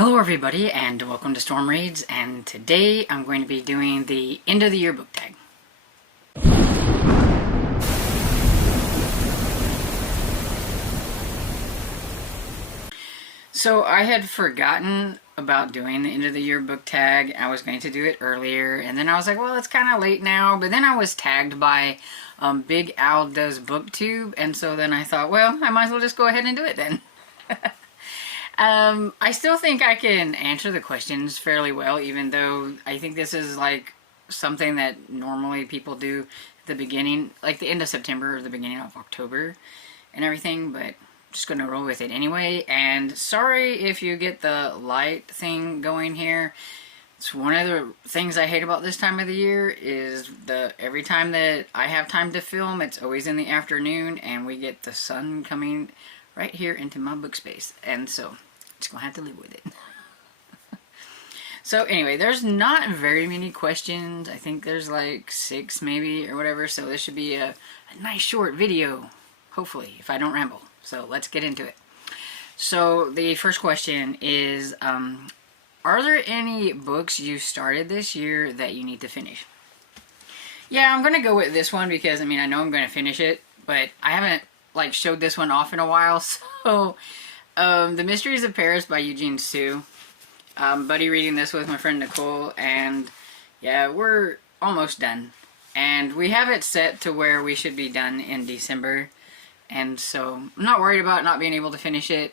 Hello everybody and welcome to Storm Reads, and today I'm going to be doing the end of the year book tag. So I had forgotten about doing the end of the year book tag. I was going to do it earlier, and then I was like, well, it's kind of late now, but then I was tagged by Big Al Does Booktube, and so then I thought, well, I might as well just go ahead and do it then. I still think I can answer the questions fairly well, even though I think this is like something that normally people do at the beginning, like the end of September or the beginning of October and everything, but I'm just going to roll with it anyway. And sorry if you get the light thing going here. It's one of the things I hate about this time of the year is every time that I have time to film, it's always in the afternoon and we get the sun coming right here into my book space, and so just gonna have to live with it. So anyway, there's not very many questions. I think there's like 6 maybe or whatever, so this should be a nice short video, hopefully, if I don't ramble. So let's get into it. So the first question is, are there any books you started this year that you need to finish? Yeah, I'm gonna go with this one because I mean I know I'm gonna finish it, but I haven't like showed this one off in a while. So The Mysteries of Paris by Eugene Sue. Buddy reading this with my friend Nicole, and yeah, we're almost done. And we have it set to where we should be done in December. And so I'm not worried about not being able to finish it.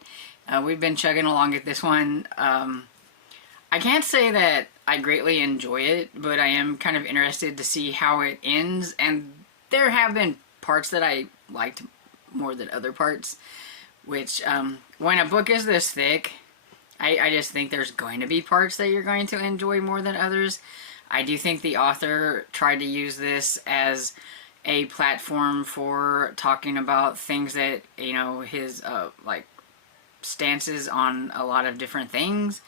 We've been chugging along at this one. I can't say that I greatly enjoy it, but I am kind of interested to see how it ends. And there have been parts that I liked more than other parts, which when a book is this thick, I just think there's going to be parts that you're going to enjoy more than others. I do think the author tried to use this as a platform for talking about things that, you know, his like stances on a lot of different things,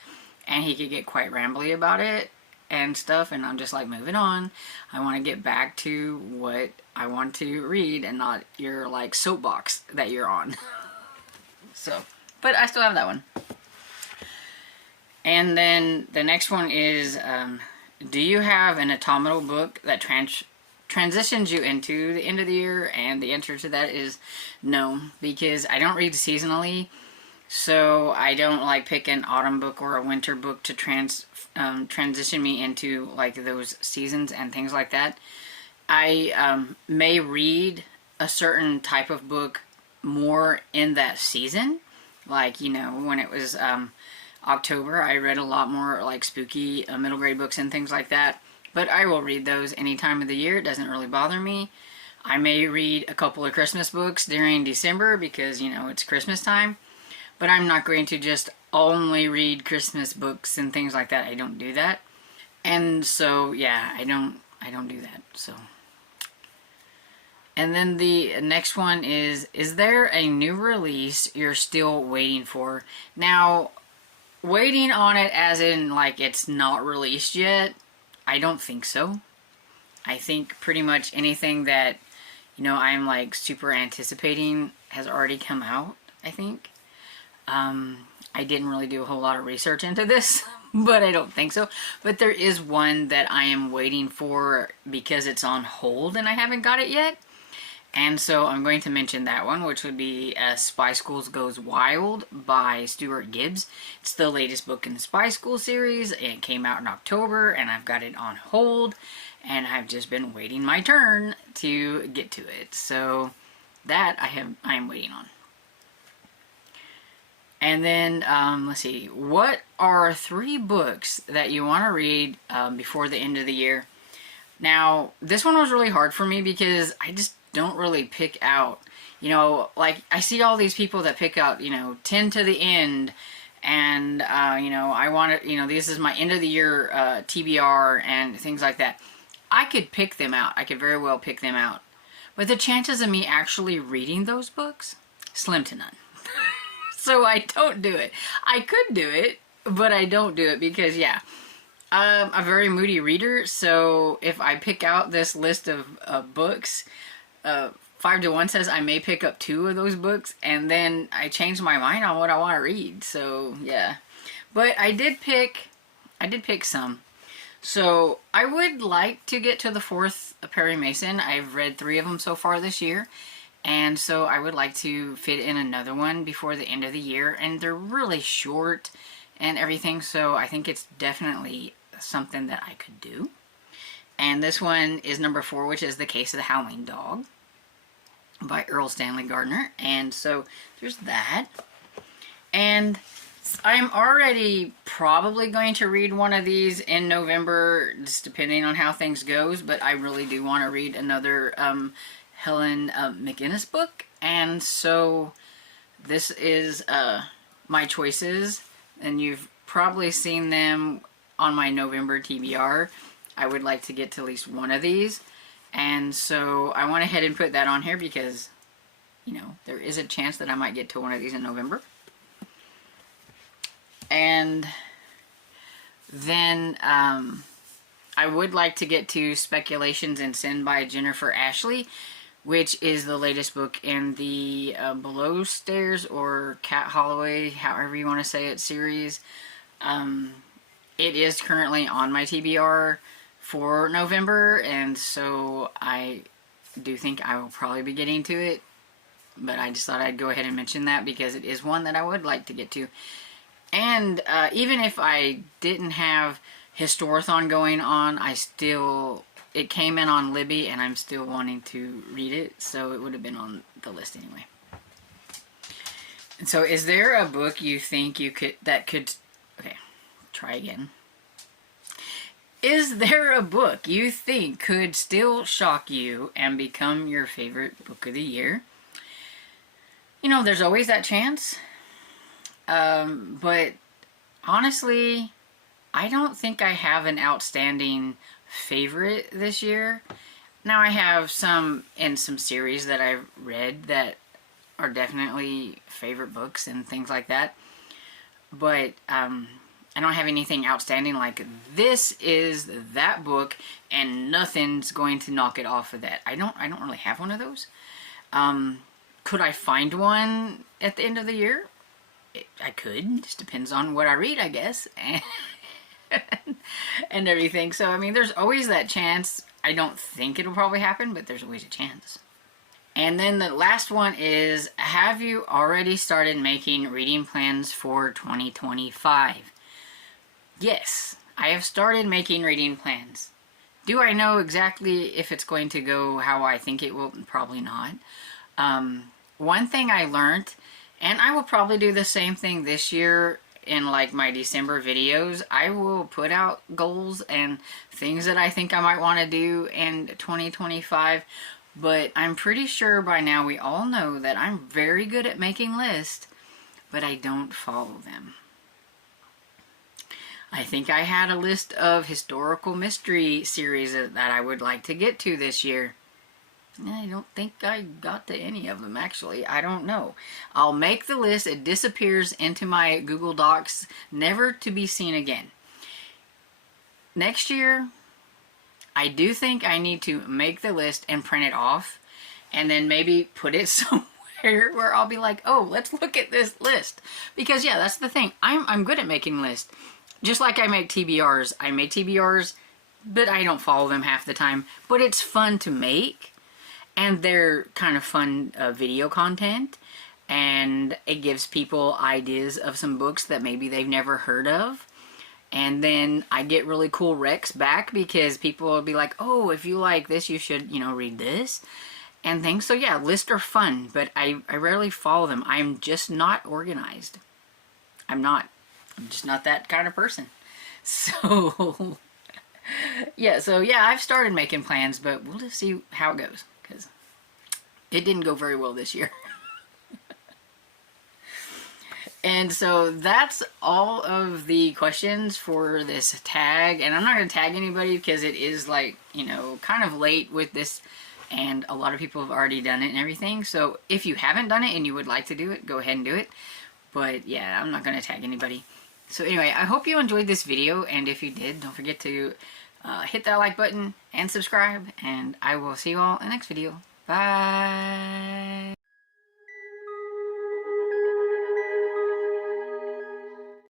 and he could get quite rambly about it and stuff, and I'm just like, moving on. I want to get back to what I want to read and not your like soapbox that you're on. So, but I still have that one. And then the next one is, do you have an Autometal book that transitions you into the end of the year? And the answer to that is no, because I don't read seasonally. So I don't like pick an autumn book or a winter book to transition me into like those seasons and things like that. I may read a certain type of book more in that season. Like, you know, when it was October, I read a lot more like spooky middle grade books and things like that. But I will read those any time of the year. It doesn't really bother me. I may read a couple of Christmas books during December because, you know, it's Christmas time. But I'm not going to just only read Christmas books and things like that. I don't do that. And so, yeah, I don't do that. So, and then the next one is there a new release you're still waiting for? Now, waiting on it as in like it's not released yet, I don't think so. I think pretty much anything that, you know, I'm like super anticipating has already come out, I think. I didn't really do a whole lot of research into this, but I don't think so. But there is one that I am waiting for because it's on hold and I haven't got it yet. And so I'm going to mention that one, which would be Spy Schools Goes Wild by Stuart Gibbs. It's the latest book in the Spy School series. It came out in October and I've got it on hold. And I've just been waiting my turn to get to it. So that I am waiting on. And then, let's see, what are 3 books that you want to read before the end of the year? Now, this one was really hard for me because I just don't really pick out, you know, like I see all these people that pick out, you know, 10 to the end, and, you know, I want to, you know, this is my end of the year TBR and things like that. I could pick them out. I could very well pick them out. But the chances of me actually reading those books, slim to none. So I don't do it. I could do it, but I don't do it because, yeah, I'm a very moody reader. So if I pick out this list of books, 5 to 1 says I may pick up 2 of those books, and then I change my mind on what I want to read. So, yeah. But I did pick some. So I would like to get to the 4th Perry Mason. I've read 3 of them so far this year. And so I would like to fit in another one before the end of the year. And they're really short and everything. So I think it's definitely something that I could do. And this one is number 4, which is The Case of the Howling Dog by Earl Stanley Gardner. And so there's that. And I'm already probably going to read one of these in November, just depending on how things goes, but I really do want to read another Helen McGinness book, and so this is my choices, and you've probably seen them on my November TBR. I would like to get to at least one of these, and so I went ahead and put that on here because, you know, there is a chance that I might get to one of these in November. And then I would like to get to Speculations in Sin by Jennifer Ashley, which is the latest book in the Below Stairs or Cat Holloway, however you want to say it, series. It is currently on my TBR for November, and so I do think I will probably be getting to it. But I just thought I'd go ahead and mention that because it is one that I would like to get to. And even if I didn't have Historathon going on, it came in on Libby, and I'm still wanting to read it, so it would have been on the list anyway. And so is there a book you think okay, try again. Is there a book you think could still shock you and become your favorite book of the year? You know, there's always that chance. But honestly, I don't think I have an outstanding favorite this year. Now I have some series that I've read that are definitely favorite books and things like that. But, I don't have anything outstanding like this is that book and nothing's going to knock it off of that. I don't really have one of those. Could I find one at the end of the year? I could. It just depends on what I read, I guess, and everything. So, I mean, there's always that chance. I don't think it'll probably happen, but there's always a chance. And then the last one is, have you already started making reading plans for 2025? Yes, I have started making reading plans. Do I know exactly if it's going to go how I think it will? Probably not. One thing I learned, and I will probably do the same thing this year in like my December videos, I will put out goals and things that I think I might want to do in 2025, but I'm pretty sure by now we all know that I'm very good at making lists, but I don't follow them. I think I had a list of historical mystery series that I would like to get to this year. I don't think I got to any of them, actually. I don't know. I'll make the list. It disappears into my Google Docs, never to be seen again. Next year, I do think I need to make the list and print it off, and then maybe put it somewhere where I'll be like, oh, let's look at this list. Because, yeah, that's the thing. I'm good at making lists. Just like I make TBRs. I make TBRs, but I don't follow them half the time. But it's fun to make. And they're kind of fun video content, and it gives people ideas of some books that maybe they've never heard of. And then I get really cool recs back because people will be like, oh, if you like this, you should, read this and things. So yeah, lists are fun, but I rarely follow them. I'm just not organized. I'm just not that kind of person. So yeah, I've started making plans, but we'll just see how it goes. Because it didn't go very well this year. And so that's all of the questions for this tag. And I'm not going to tag anybody because it is like, kind of late with this. And a lot of people have already done it and everything. So if you haven't done it and you would like to do it, go ahead and do it. But yeah, I'm not going to tag anybody. So anyway, I hope you enjoyed this video. And if you did, don't forget to hit that like button and subscribe. And I will see you all in the next video. Bye.